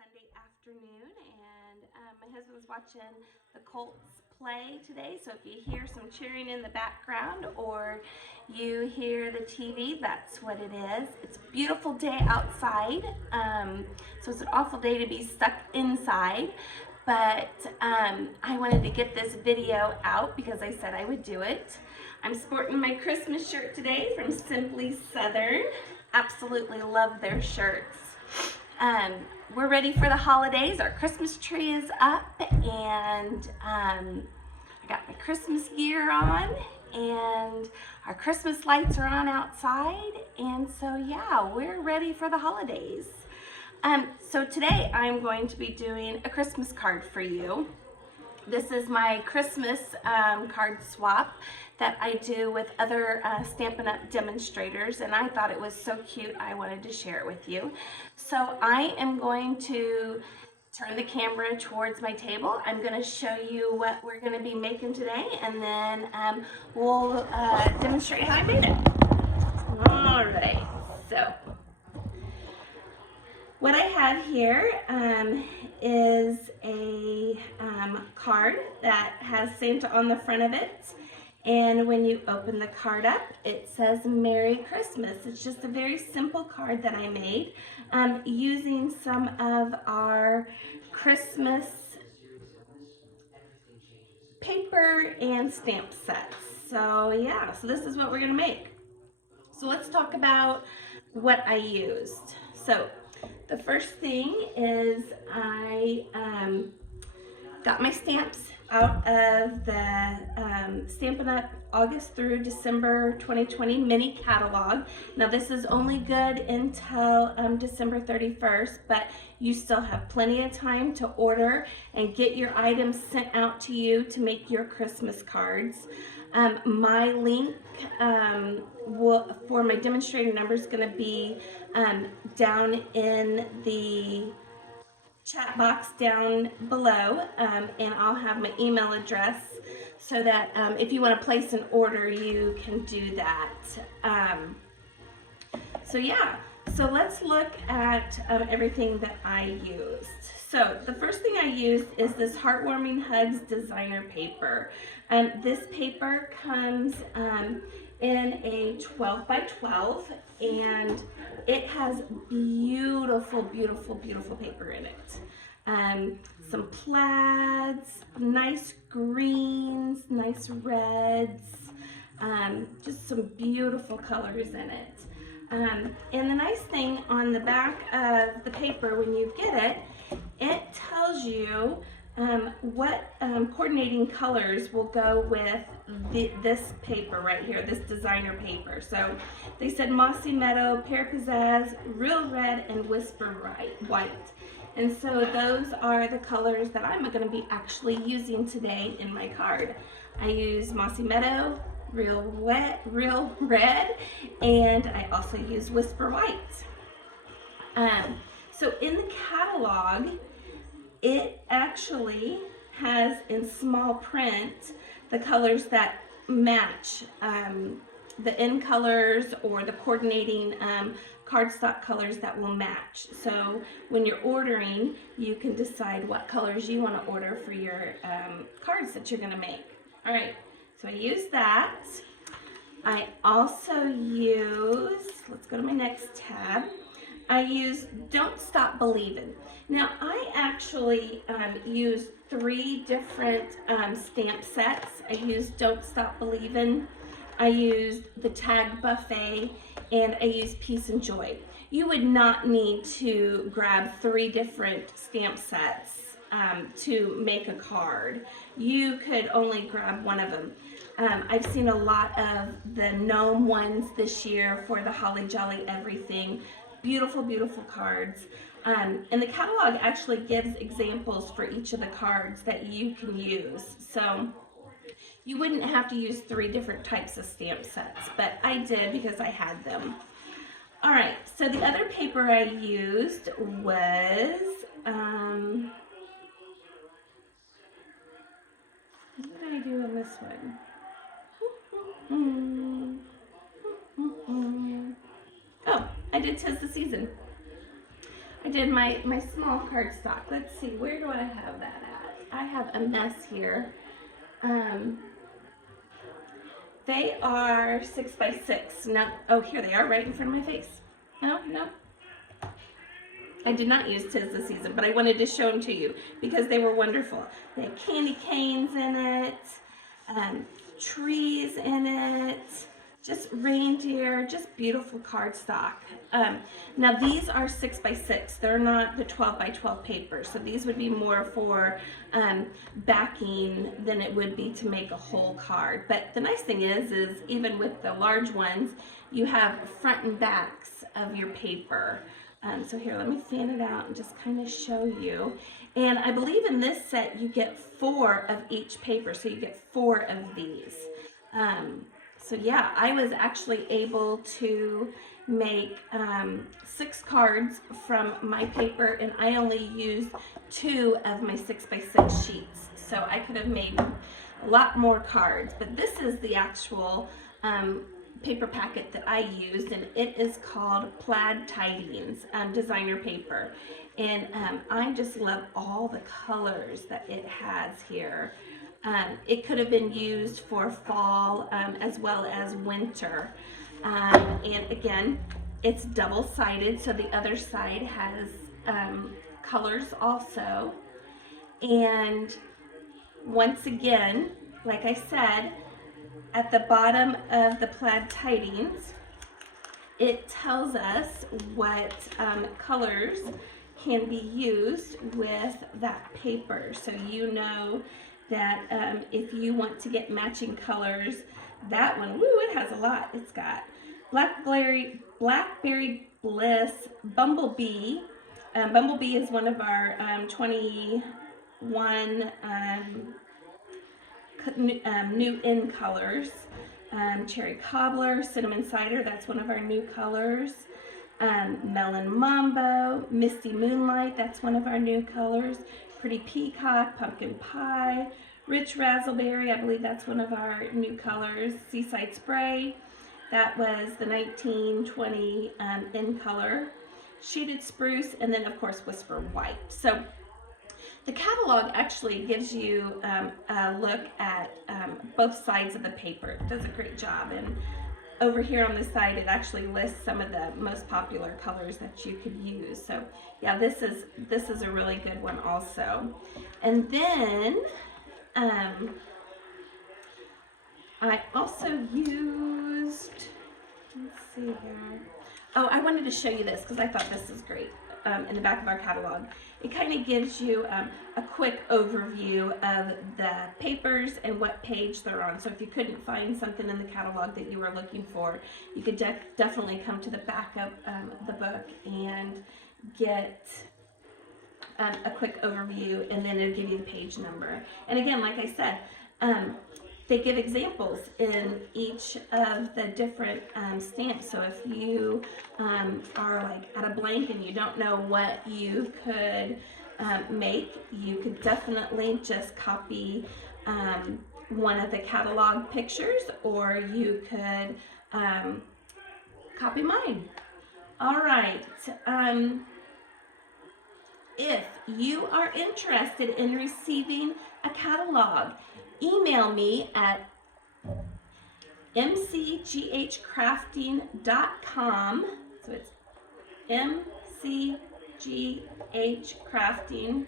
Sunday afternoon, and my husband's watching the Colts play today, so if you hear some cheering in the background or you hear the TV, that's what it is. It's a beautiful day outside, so it's an awful day to be stuck inside, but I wanted to get this video out because I said I would do it. I'm sporting my Christmas shirt today from Simply Southern. Absolutely love their shirts. We're ready for the holidays. Our Christmas tree is up, and I got my Christmas gear on, and our Christmas lights are on outside, and so yeah, we're ready for the holidays. So today I'm going to be doing a Christmas card for you. This is my Christmas card swap that I do with other Stampin' Up! Demonstrators, and I thought it was so cute I wanted to share it with you. So I am going to turn the camera towards my table. I'm going to show you what we're going to be making today, and then we'll demonstrate how I made it. All right, so what I have here is a card that has Santa on the front of it, and when you open the card up, it says Merry Christmas. It's just a very simple card that I made using some of our Christmas paper and stamp sets. So yeah, so this is what we're gonna make. So let's talk about what I used. So the first thing is I got my stamps out of the Stampin' Up! August through December 2020 mini catalog. Now this is only good until December 31st, but you still have plenty of time to order and get your items sent out to you to make your Christmas cards. My link for my demonstrator number is going to be down in the chat box down below, and I'll have my email address so that if you want to place an order, you can do that. So yeah, so let's look at everything that I used. So the first thing I used is this Heartwarming Hugs designer paper. This paper comes in a 12 by 12, and it has beautiful, beautiful, beautiful paper in it. Some plaids, nice greens, nice reds, just some beautiful colors in it. And the nice thing on the back of the paper when you get it, it tells you what coordinating colors will go with this paper right here, this designer paper. So they said Mossy Meadow, Pear Pizzazz, Real Red, and Whisper White. And so those are the colors that I'm going to be actually using today in my card. I use Mossy Meadow, Real Red, and I also use Whisper White. So in the catalog, it actually has in small print the colors that match the end colors or the coordinating cardstock colors that will match. So when you're ordering, you can decide what colors you want to order for your cards that you're going to make. All right, so I use that. I also use, let's go to my next tab. I use Don't Stop Believin'. Now I actually use 3 different stamp sets. I used Don't Stop Believin', I used the Tag Buffet, and I used Peace and Joy. You would not need to grab 3 different stamp sets to make a card. You could only grab one of them. I've seen a lot of the gnome ones this year for the Holly Jolly Everything. Beautiful, beautiful cards. And the catalog actually gives examples for each of the cards that you can use. So you wouldn't have to use 3 different types of stamp sets, but I did because I had them. All right, so the other paper I used was, what did I do on this one? Oh, I did 'Tis the Season. I did my small cardstock. Let's see, where do I have that at? I have a mess here. They are 6 by 6. No, oh, here they are right in front of my face. No. I did not use 'Tis the Season, but I wanted to show them to you because they were wonderful. They had candy canes in it, trees in it, just reindeer, just beautiful cardstock. Now these are 6 by 6. They're not the 12 by 12 paper, so these would be more for backing than it would be to make a whole card. But the nice thing is even with the large ones, you have front and backs of your paper. So here, let me fan it out and just kind of show you. And I believe in this set you get 4 of each paper, so you get 4 of these. So yeah, I was actually able to make 6 cards from my paper, and I only used 2 of my 6 by 6 sheets. So I could have made a lot more cards, but this is the actual paper packet that I used, and it is called Plaid Tidings designer paper. And I just love all the colors that it has here. It could have been used for fall as well as winter. And again, it's double-sided, so the other side has colors also. And once again, like I said, at the bottom of the Plaid Tidings, it tells us what colors can be used with that paper. So you know that if you want to get matching colors, that one, woo, it has a lot. It's got Blackberry Bliss, Bumblebee. Bumblebee is one of our 21 new in colors. Cherry Cobbler, Cinnamon Cider, that's one of our new colors. Melon Mambo, Misty Moonlight, that's one of our new colors. Pretty Peacock, Pumpkin Pie, Rich Razzleberry, I believe that's one of our new colors. Seaside Spray, that was the 1920 in color. Sheeted Spruce, and then of course Whisper White. So the catalog actually gives you a look at both sides of the paper. It does a great job. And over here on this side, it actually lists some of the most popular colors that you could use. So yeah, this is a really good one also. And then I also used, let's see here. Oh, I wanted to show you this because I thought this is great. In the back of our catalog, it kind of gives you a quick overview of the papers and what page they're on. So if you couldn't find something in the catalog that you were looking for, you could definitely come to the back of the book and get a quick overview, and then it'll give you the page number. And again, like I said, they give examples in each of the different stamps. So if you are like at a blank and you don't know what you could make, you could definitely just copy one of the catalog pictures, or you could copy mine. All right. If you are interested in receiving a catalog, email me at mcghcrafting.com. So it's mcghcrafting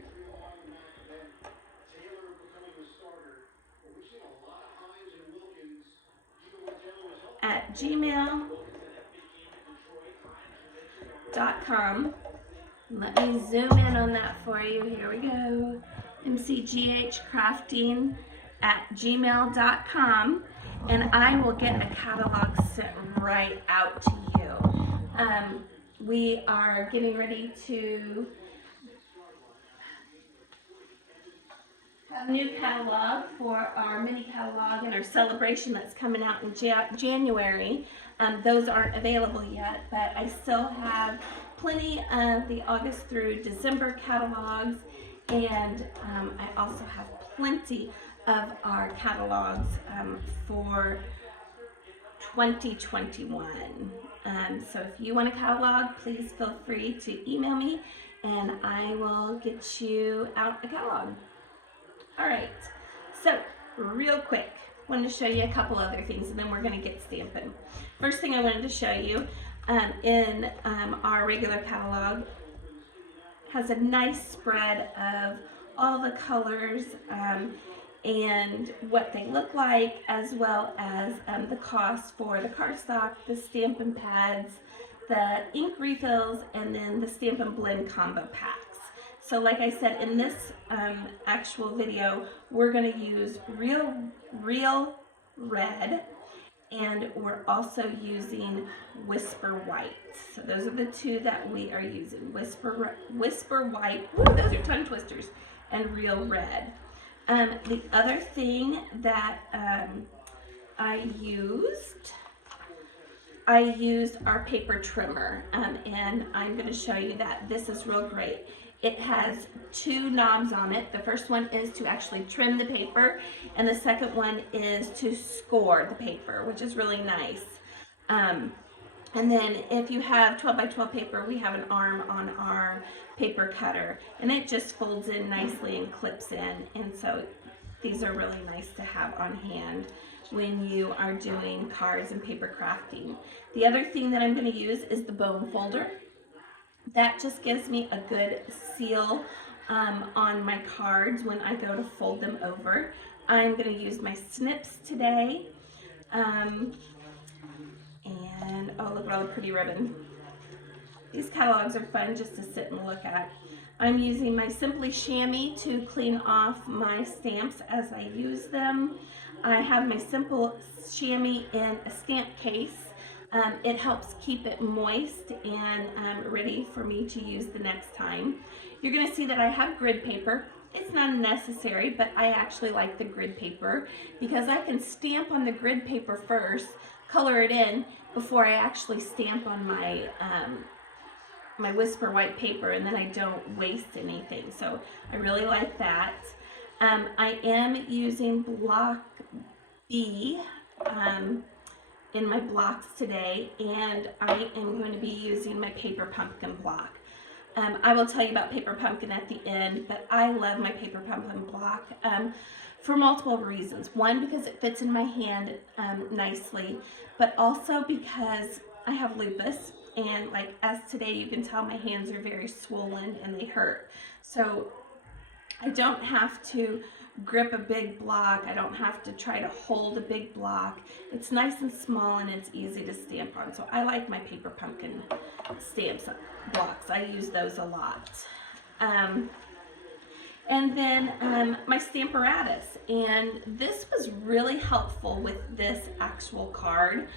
at gmail.com. Let me zoom in on that for you. Here we go. mcghcrafting at gmail.com, and I will get a catalog sent right out to you. We are getting ready to have a new catalog for our mini catalog and our celebration that's coming out in January. Those aren't available yet, but I still have plenty of the August through December catalogs, and I also have plenty of our catalogs for 2021. So if you want a catalog, please feel free to email me and I will get you out a catalog. All right, so real quick, I wanted to show you a couple other things and then we're going to get stamping. First thing I wanted to show you in our regular catalog has a nice spread of all the colors and what they look like, as well as the cost for the cardstock, the Stampin' pads, the ink refills, and then the Stampin' Blend combo packs. So like I said, in this actual video, we're going to use real red, and we're also using Whisper White. So those are the two that we are using, Whisper White, ooh, those are tongue twisters, and Real Red. The other thing that I used our paper trimmer, and I'm going to show you that this is real great. It has two knobs on it. The first one is to actually trim the paper, and the second one is to score the paper, which is really nice. And then if you have 12 by 12 paper, we have an arm on our paper cutter, and it just folds in nicely and clips in, and so these are really nice to have on hand when you are doing cards and paper crafting. The other thing that I'm going to use is the bone folder. That just gives me a good seal on my cards when I go to fold them over. I'm going to use my Snips today. And oh, look at all the pretty ribbon. These catalogs are fun just to sit and look at. I'm using my Simply Shammy to clean off my stamps as I use them. I have my Simple Shammy in a stamp case. It helps keep it moist and ready for me to use the next time. You're going to see that I have grid paper. It's not necessary, but I actually like the grid paper because I can stamp on the grid paper first, color it in before I actually stamp on my my Whisper White paper, and then I don't waste anything. So I really like that. I am using Block B in my blocks today, and I am going to be using my Paper Pumpkin block. I will tell you about Paper Pumpkin at the end, but I love my Paper Pumpkin block for multiple reasons. One, because it fits in my hand nicely, but also because I have lupus, and like as today you can tell my hands are very swollen and they hurt. So I don't have to grip a big block. I don't have to try to hold a big block. It's nice and small and it's easy to stamp on. So I like my Paper Pumpkin stamps blocks. I use those a lot. And then my Stamparatus. And this was really helpful with this actual card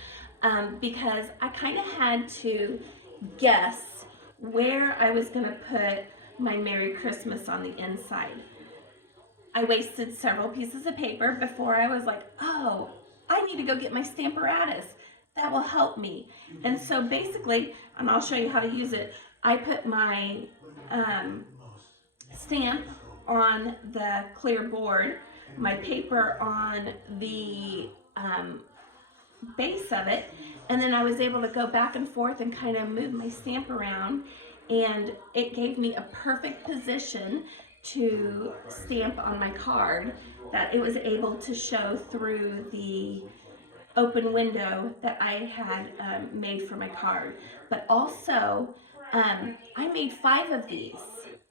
because I kind of had to guess where I was going to put my Merry Christmas on the inside. I wasted several pieces of paper before I was like, oh, I need to go get my Stamparatus. That will help me. And so basically, and I'll show you how to use it, I put my stamp on the clear board, my paper on the base of it, and then I was able to go back and forth and kind of move my stamp around, and it gave me a perfect position to stamp on my card, that it was able to show through the open window that I had made for my card. But also, I made 5 of these,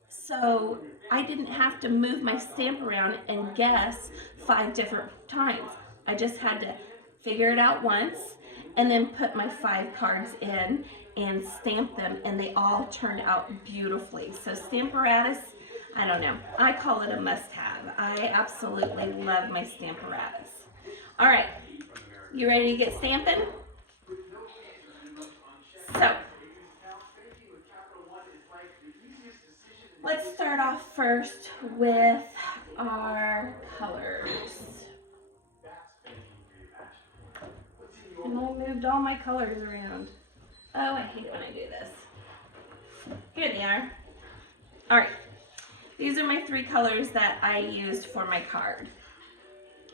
so I didn't have to move my stamp around and guess 5 different times. I just had to figure it out once and then put my 5 cards in and stamp them, and they all turned out beautifully. So Stamparatus, I don't know, I call it a must-have. I absolutely love my Stamparatus. All right, you ready to get stamping? So, let's start off first with our colors. And I moved all my colors around. Oh, I hate when I do this. Here they are. All right. These are my 3 colors that I used for my card.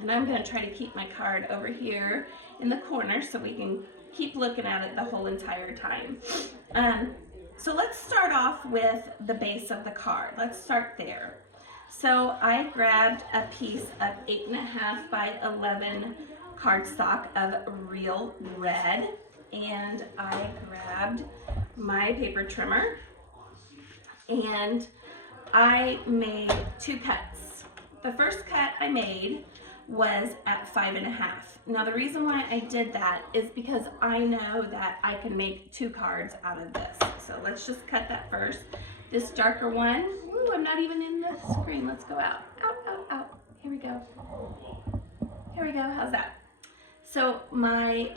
And I'm going to try to keep my card over here in the corner so we can keep looking at it the whole entire time. So let's start off with the base of the card. Let's start there. So I grabbed a piece of 8.5 by 11 cardstock of real red, and I grabbed my paper trimmer and I made 2 cuts. The first cut I made was at 5.5. Now the reason why I did that is because I know that I can make 2 cards out of this. So let's just cut that first. This darker one, ooh, I'm not even in the screen. Let's go out. Out, out, out. Here we go. Here we go. How's that? So my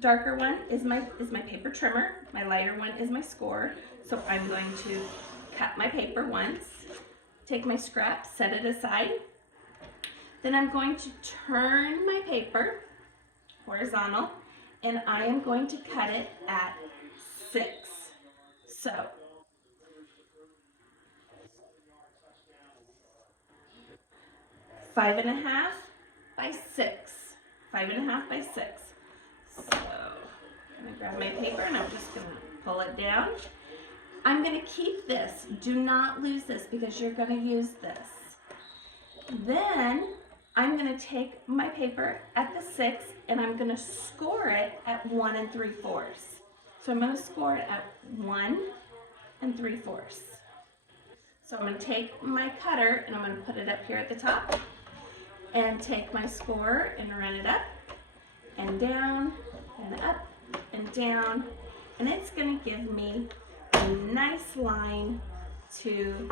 darker one is my paper trimmer. My lighter one is my score. So I'm going to cut my paper once, take my scrap, set it aside. Then I'm going to turn my paper horizontal, and I am going to cut it at 6. So 5.5 by 6. 5.5 by 6. So I'm gonna grab my paper and I'm just gonna pull it down. I'm gonna keep this. Do not lose this because you're gonna use this. Then I'm gonna take my paper at the 6 and I'm gonna score it at 1 3/4. So I'm gonna score it at 1 3/4. So I'm gonna take my cutter and I'm gonna put it up here at the top and take my score and run it up and down and up and down, and it's gonna give me a nice line to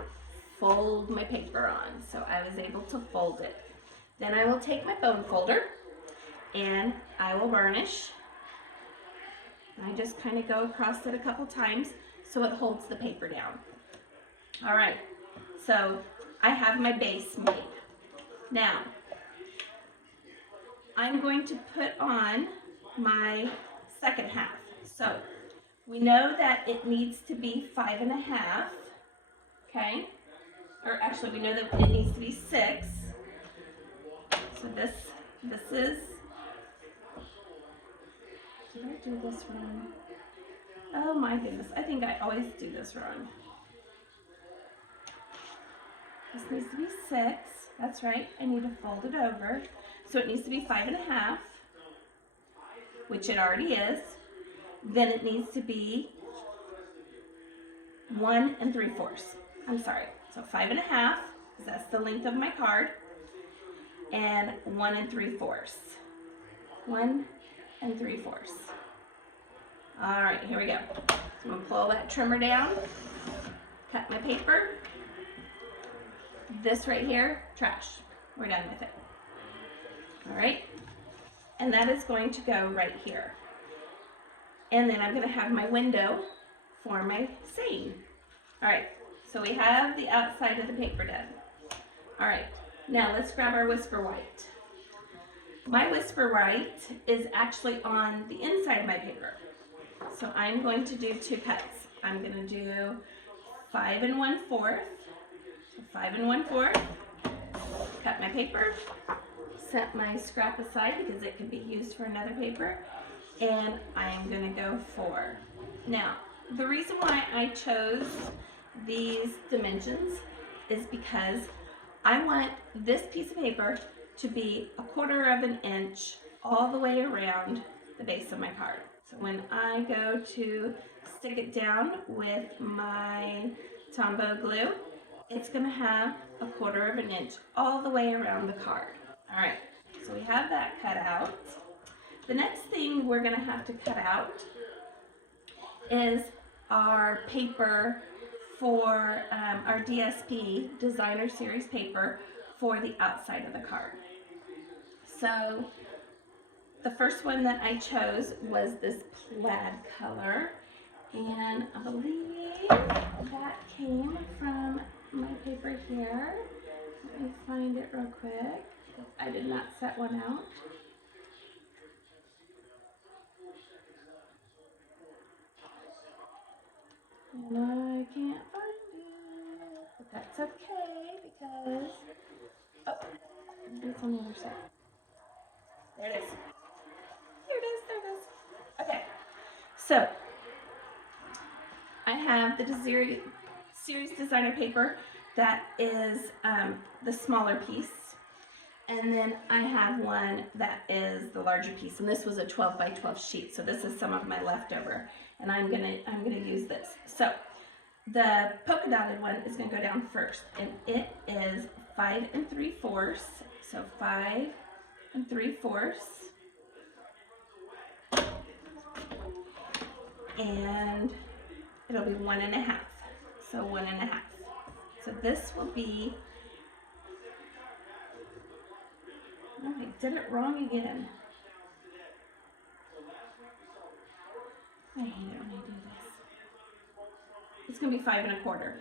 fold my paper on. So I was able to fold it. Then I will take my bone folder and I will burnish. I just kind of go across it a couple times so it holds the paper down. All right, so I have my base made. Now, I'm going to put on my second half. So we know that it needs to be 5.5, okay? Or actually we know that it needs to be 6. So this is, did I do this wrong? Oh my goodness, I think I always do this wrong. This needs to be 6, that's right, I need to fold it over. So it needs to be 5.5, which it already is. Then it needs to be 1 3/4. I'm sorry, so 5.5, because that's the length of my card, and 1 3/4. 1 3/4. All right, here we go. So I'm gonna pull that trimmer down, cut my paper. This right here, trash. We're done with it. All right, and that is going to go right here. And then I'm gonna have my window for my saying. All right, so we have the outside of the paper done. All right, now let's grab our Whisper White. My Whisper White is actually on the inside of my paper. So I'm going to do 2 cuts. I'm gonna do 5 1/4, so 5 1/4, cut my paper, set my scrap aside because it can be used for another paper, and I'm gonna go 4. Now, the reason why I chose these dimensions is because I want this piece of paper to be 1/4 inch all the way around the base of my card. So when I go to stick it down with my Tombow glue, it's gonna have 1/4 inch all the way around the card. All right, so we have that cut out. The next thing we're gonna have to cut out is our paper for our DSP Designer Series paper for the outside of the card. So the first one that I chose was this plaid color, and I believe that came from my paper here. Let me find it real quick. I did not set one out. And I can't find it, but that's okay because, oh, it's on the other side. There it is. So I have the Series Designer paper that is the smaller piece. And then I have one that is the larger piece, and this was a 12 by 12 sheet. So this is some of my leftover, and I'm gonna use this. So the polka dotted one is gonna go down first, and it is 5 3/4. So 5 3/4, and it'll be 1 1/2. So 1 1/2. So this will be. Oh, I did it wrong again. I hate it when I do this. It's going to be 5 1/4.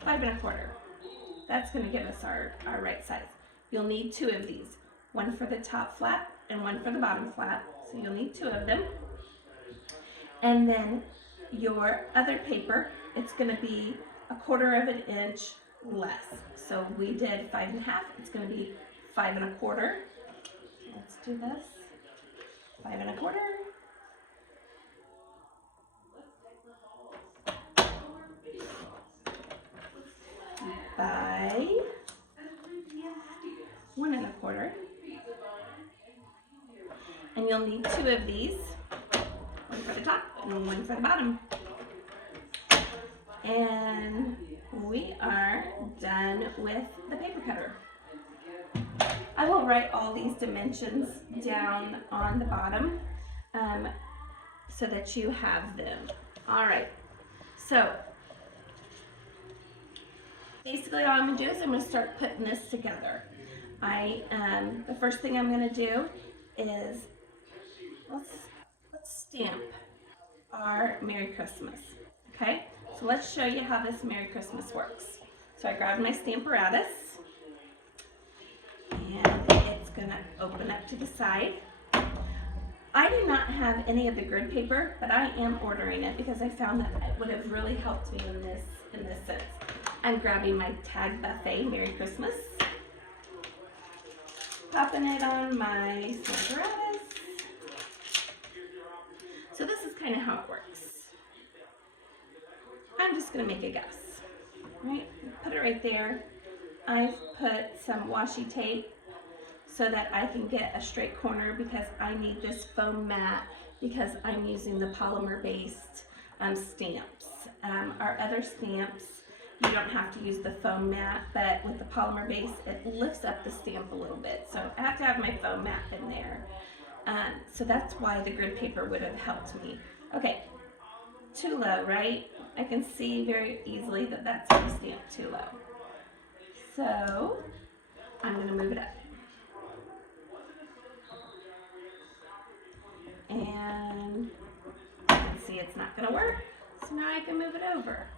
5 1/4. That's going to give us our right size. You'll need 2 of these. One for the top flat and one for the bottom flat. So you'll need 2 of them. And then your other paper, it's going to be 1/4 inch less. So we did 5 1/2. It's going to be 5 1/4. Let's do this. 5 1/4. By 1 1/4. And you'll need 2 of these. One for the top and one for the bottom. And we are done with the paper cutter. I will write all these dimensions down on the bottom so that you have them. All right, so basically all I'm gonna do is I'm gonna start putting this together. The first thing I'm gonna do is let's stamp our Merry Christmas, okay? So let's show you how this Merry Christmas works. So I grabbed my Stamparatus, and it's gonna open up to the side. I do not have any of the grid paper, but I am ordering it because I found that it would have really helped me in this sense. I'm grabbing my Tag Buffet Merry Christmas, popping it on my Stamparatus. So this is kind of how it works. I'm just going to make a guess, right? Put it right there. I've put some washi tape so that I can get a straight corner because I need this foam mat because I'm using the polymer-based stamps. Our other stamps, you don't have to use the foam mat, but with the polymer base, it lifts up the stamp a little bit. So I have to have my foam mat in there. So that's why the grid paper would have helped me. Okay, too low, right? I can see very easily that that's my stamp too low. So I'm going to move it up. And you can see it's not going to work. So now I can move it over.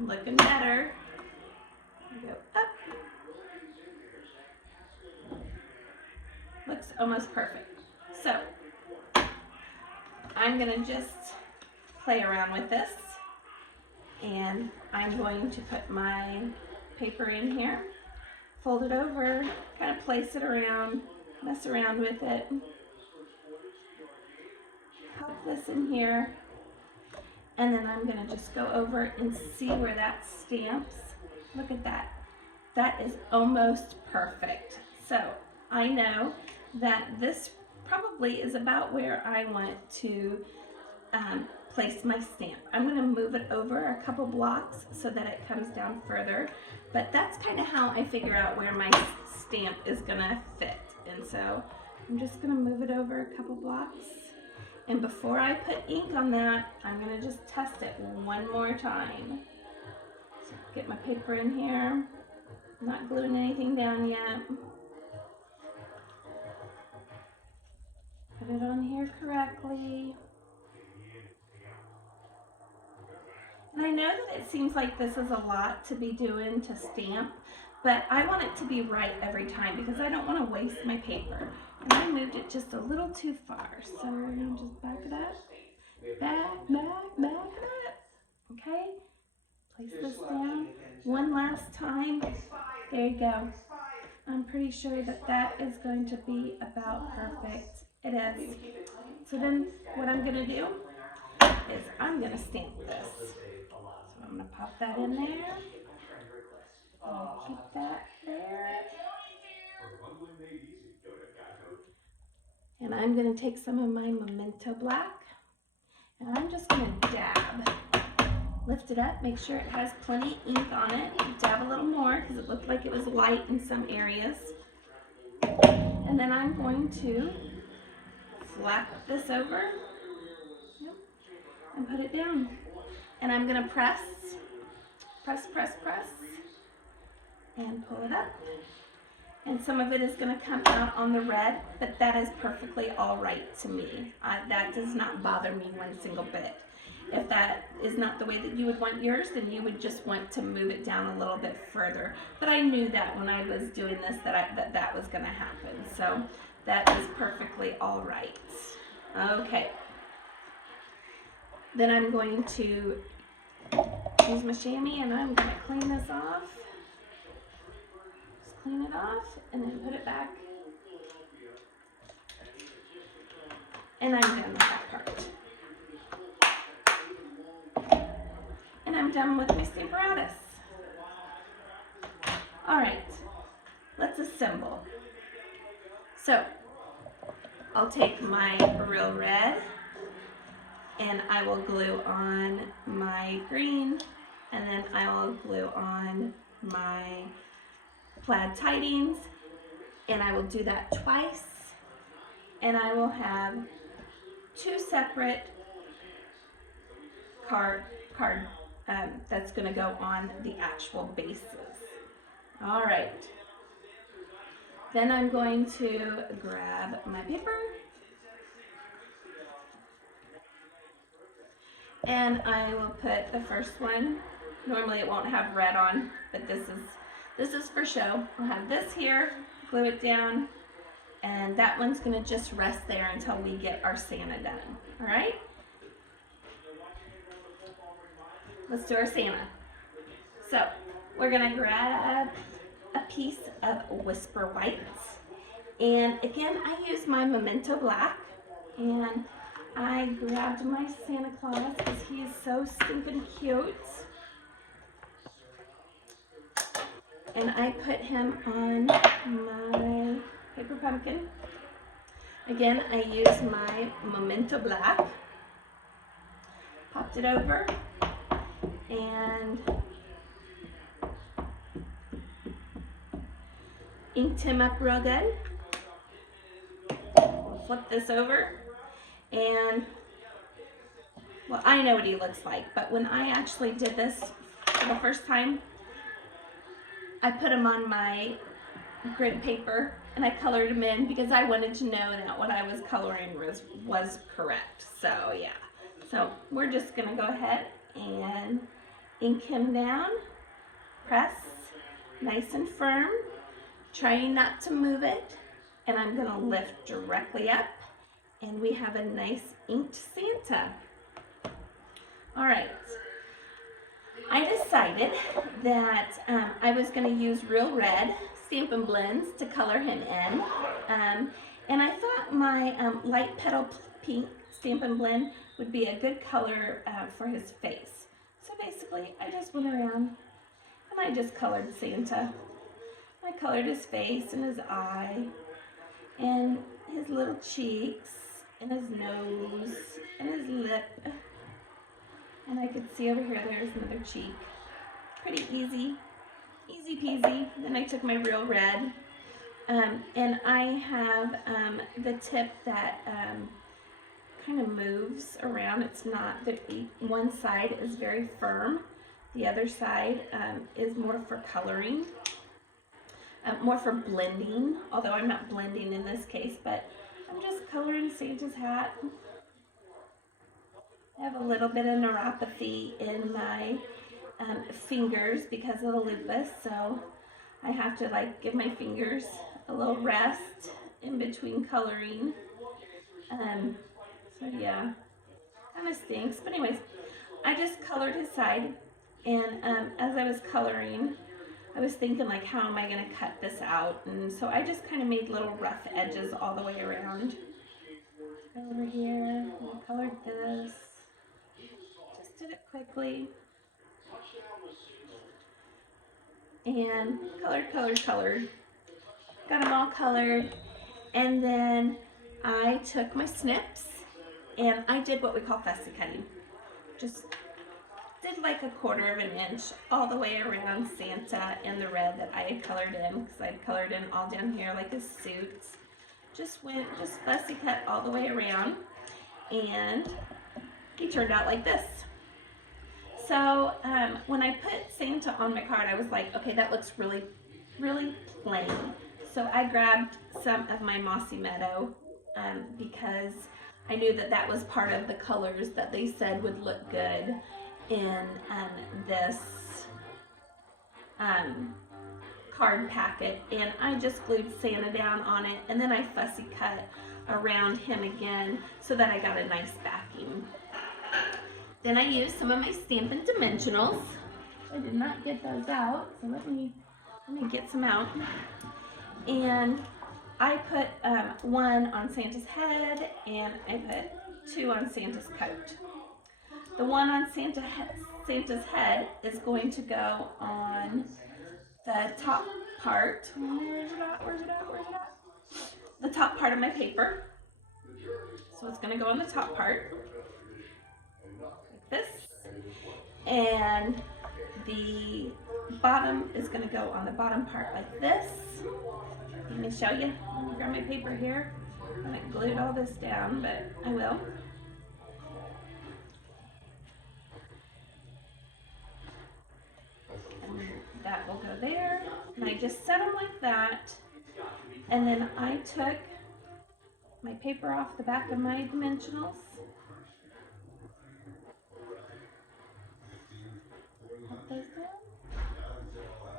Looking better. Go up. Looks almost perfect. So I'm going to just play around with this, and I'm going to put my paper in here, fold it over, kind of place it around, mess around with it, pop this in here, and then I'm going to just go over and see where that stamps. Look at that. That is almost perfect. So I know that this probably is about where I want to place my stamp. I'm going to move it over a couple blocks so that it comes down further, but that's kind of how I figure out where my stamp is going to fit. And so I'm just going to move it over a couple blocks. And before I put ink on that, I'm going to just test it one more time. So get my paper in here, not gluing anything down yet. Put it on here correctly. And I know that it seems like this is a lot to be doing to stamp, but I want it to be right every time because I don't want to waste my paper. And I moved it just a little too far, so we're going to just back it up. Back it up. Okay? Place this down one last time. There you go. I'm pretty sure that that is going to be about perfect. It is. So then what I'm going to do is I'm going to stamp this. So I'm going to pop that in there. Keep that there. And I'm going to take some of my Memento Black and I'm just going to dab. Lift it up, make sure it has plenty of ink on it. Dab a little more because it looked like it was light in some areas. And then I'm going to flap this over and put it down. And I'm going to press, and pull it up. And some of it is going to come out on the red, but that is perfectly all right to me. That does not bother me one single bit. If that is not the way that you would want yours, then you would just want to move it down a little bit further. But I knew that when I was doing this that was going to happen. So that is perfectly all right. Okay. Then I'm going to use my Shammy and I'm going to clean this off. Just clean it off and then put it back. And I'm done with that part. And I'm done with my Stamparatus. All right, let's assemble. So I'll take my real red and I will glue on my green, and then I will glue on my Plaid Tidings, and I will do that twice, and I will have two separate card that's going to go on the actual bases. All right. Then I'm going to grab my paper and I will put the first one. Normally it won't have red on, but this is for show. I'll have this here, glue it down, and that one's going to just rest there until we get our Santa done. All right? Let's do our Santa. So we're gonna grab a piece of Whisper White. And again, I use my Memento Black. And I grabbed my Santa Claus because he is so stinking cute. And I put him on my paper pumpkin. Again, I use my Memento Black. Popped it over. And inked him up real good. We'll flip this over, and well, I know what he looks like, but when I actually did this for the first time, I put him on my grid paper and I colored him in because I wanted to know that what I was coloring was correct. So yeah, so we're just gonna go ahead and ink him down, press nice and firm, trying not to move it, and I'm going to lift directly up, and we have a nice inked Santa. All right, I decided that I was going to use real red Stampin Blends to color him in, and I thought my light Petal Pink Stampin Blend would be a good color for his face. So basically, I just went around and I just colored Santa. I colored his face and his eye and his little cheeks and his nose and his lip. And I could see over here, there's another cheek. Pretty easy, easy peasy. Then I took my real red and I have the tip that kind of moves around. It's not, one side is very firm, the other side is more for coloring, more for blending, although I'm not blending in this case, but I'm just coloring Santa's hat. I have a little bit of neuropathy in my fingers because of the lupus, so I have to like give my fingers a little rest in between coloring. So yeah, kind of stinks. But anyways, I just colored his side, and as I was coloring, I was thinking like, how am I going to cut this out? And so I just kind of made little rough edges all the way around. Over here, I colored this. Just did it quickly. And colored. Got them all colored. And then I took my snips and I did what we call fussy cutting. Just did like 1/4 of an inch all the way around Santa and the red that I had colored in, because I had colored in all down here like his suits. Just fussy cut all the way around, and he turned out like this. So when I put Santa on my card, I was like, okay, that looks really, really plain. So I grabbed some of my Mossy Meadow because I knew that that was part of the colors that they said would look good in this card packet, and I just glued Santa down on it, and then I fussy cut around him again so that I got a nice backing. Then I used some of my Stampin Dimensionals. I did not get those out, so let me get some out. And I put 1 on Santa's head, and I put 2 on Santa's coat. The one on Santa's head is going to go on the top part. Where's it at? The top part of my paper. So it's going to go on the top part, like this. And the bottom is going to go on the bottom part like this. Let me show you. Let me grab my paper here. I haven't glued all this down, but I will. That will go there, and I just set them like that, and then I took my paper off the back of my dimensionals, put those down,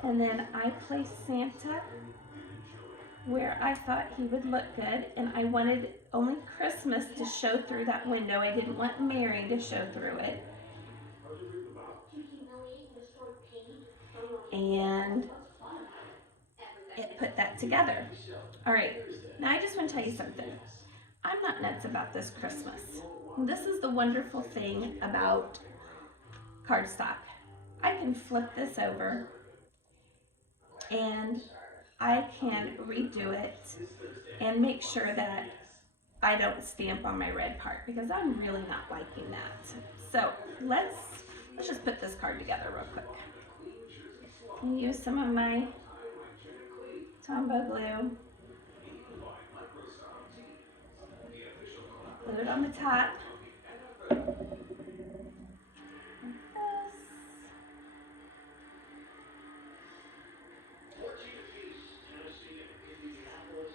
and then I placed Santa where I thought he would look good, and I wanted only Christmas to show through that window. I didn't want Mary to show through it. And it put that together. All right, now I just want to tell you something. I'm not nuts about this Christmas. This is the wonderful thing about cardstock. I can flip this over and I can redo it and make sure that I don't stamp on my red part, because I'm really not liking that. So let's just put this card together real quick. Use some of my Tombow glue. Glue it on the top. Like this.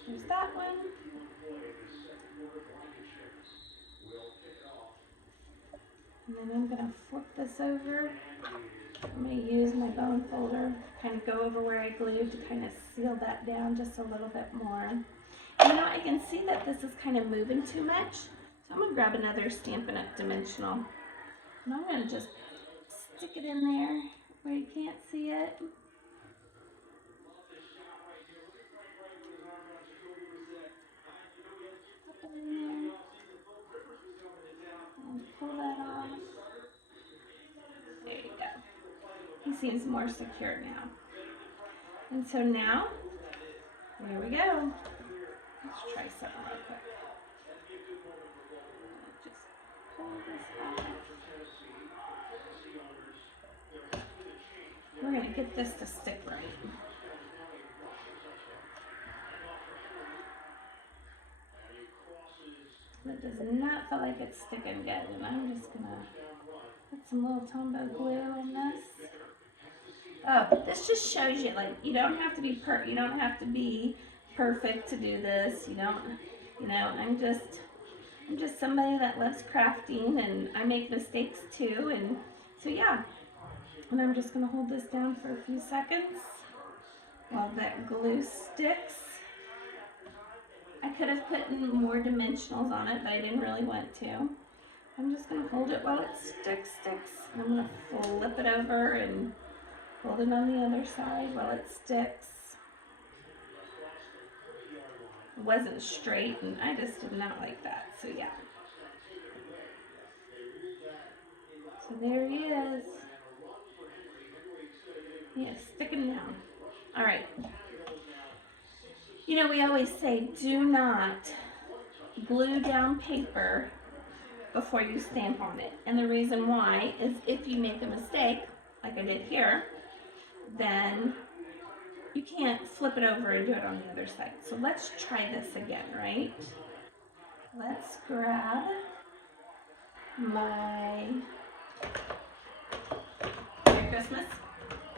Use that one. And then I'm going to flip this over. I'm going to use my bone folder, kind of go over where I glued to kind of seal that down just a little bit more. You know, I can see that this is kind of moving too much, so I'm going to grab another Stampin' Up! Dimensional. And I'm going to just stick it in there where you can't see it. Put it in there. And pull that off. There you go. He seems more secure now. And so now, here we go. Let's try something real quick. Just pull this off. We're going to get this to stick right. It does not feel like it's sticking good, and I'm just going to put some little Tombow glue in this. Oh, this just shows you, like, you don't have to be perfect to do this. You know, I'm just somebody that loves crafting, and I make mistakes too, and so yeah. And I'm just gonna hold this down for a few seconds while that glue sticks. I could have put more dimensionals on it, but I didn't really want to. I'm just gonna hold it while it sticks. I'm gonna flip it over and Hold it on the other side while it sticks. It wasn't straight and I just did not like that, so yeah. So there he is. Yeah, sticking down. All right. You know, we always say do not glue down paper before you stamp on it. And the reason why is if you make a mistake, like I did here, then you can't flip it over and do it on the other side. So let's try this again, right? Let's grab my Merry Christmas.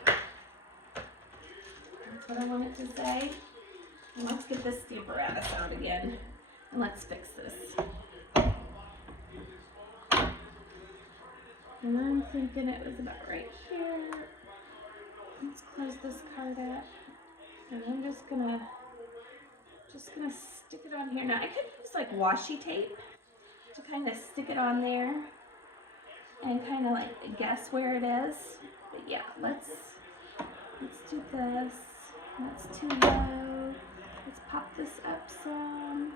That's what I wanted to say. And let's get this Stamparatus out again. And let's fix this. And I'm thinking it was about right here. Let's close this card up. And I'm just gonna stick it on here. Now I could use like washi tape to kind of stick it on there and kind of like guess where it is. But yeah, let's do this. That's too low. Let's pop this up some.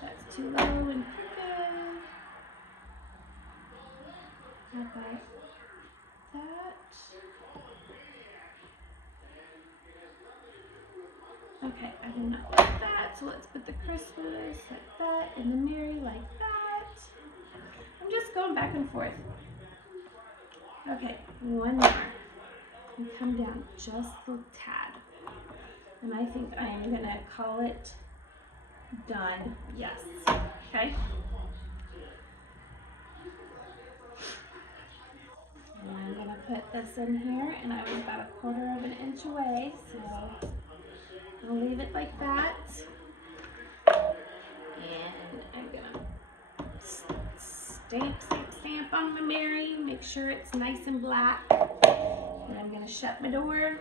That's too low and crooked. How about that? Okay, I do not like that, so let's put the Christmas like that and the Merry like that. I'm just going back and forth. Okay, one more. And come down just a tad. And I think I am gonna call it done. Yes. Okay. And I'm gonna put this in here, and I was about 1/4 of an inch away, so I'll leave it like that. And I'm gonna stamp on my Merry, make sure it's nice and black. And I'm gonna shut my door.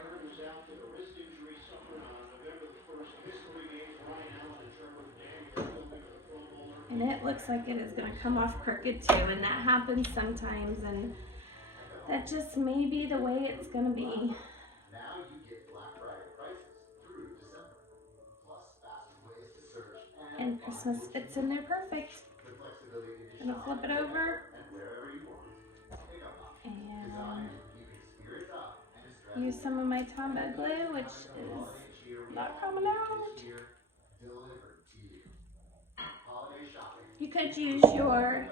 And it looks like it is gonna come off crooked too, and that happens sometimes, and that just may be the way it's gonna be. And Christmas fits in there perfect. I'm gonna flip it over and use some of my Tombow glue, which is not coming out. You could use your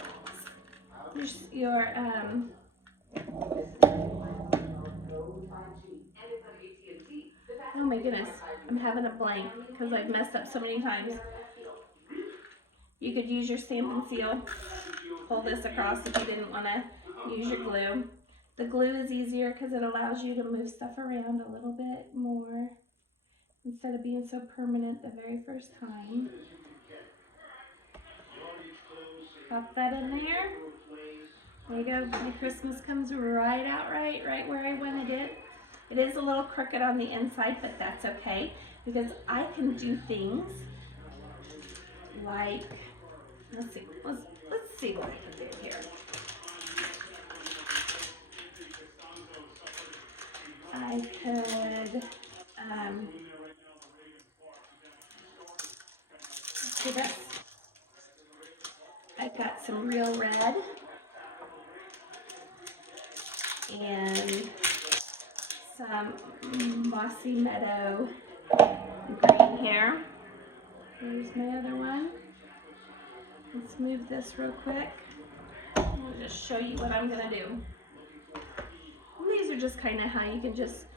oh my goodness, I'm having a blank because I've messed up so many times. You could use your Stampin Seal, pull this across if you didn't want to use your glue. The glue is easier because it allows you to move stuff around a little bit more instead of being so permanent the very first time. Pop that in there. There you go. My Christmas comes right out right where I wanted it. It is a little crooked on the inside, but that's okay because I can do things like, let's see what I can do here. I could let's do this. I've got some real red and some Mossy Meadow green here. Here's my other one. Let's move this real quick. I'll just show you what I'm gonna do. And these are just kind of how you can just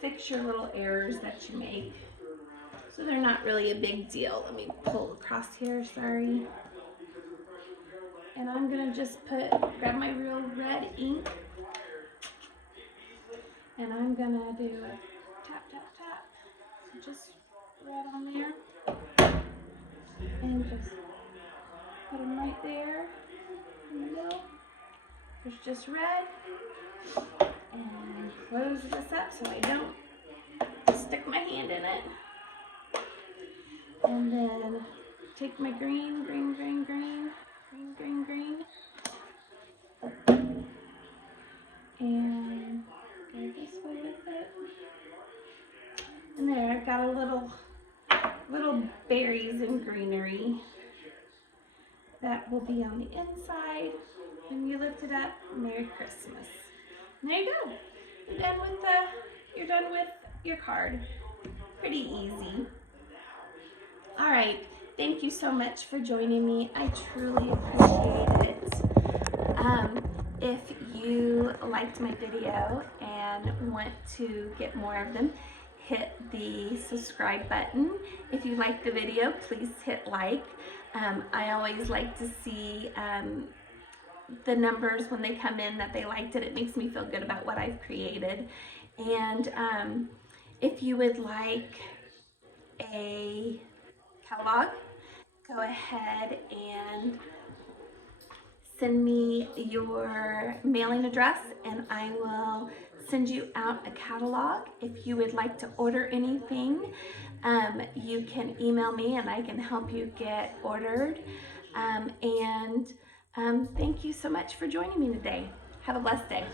fix your little errors that you make. So they're not really a big deal. Let me pull across here, sorry. And I'm gonna just grab my real red ink, and I'm gonna do a tap, tap, tap. So just right on there. And just put them right there in the middle. There's just red. And close this up so I don't stick my hand in it. And then take my green, Green, green, green. And go this way with it. And there, I've got a little berries and greenery that will be on the inside. When you lift it up, Merry Christmas. And there you go. You're done with your card. Pretty easy. All right, thank you so much for joining me. I truly appreciate it. If you liked my video and want to get more of them, hit the subscribe button. If you like the video, please hit like. I always like to see the numbers when they come in that they liked it. It makes me feel good about what I've created. And if you would like a catalog, go ahead and send me your mailing address and I will send you out a catalog. If you would like to order anything, you can email me and I can help you get ordered. Thank you so much for joining me today. Have a blessed day.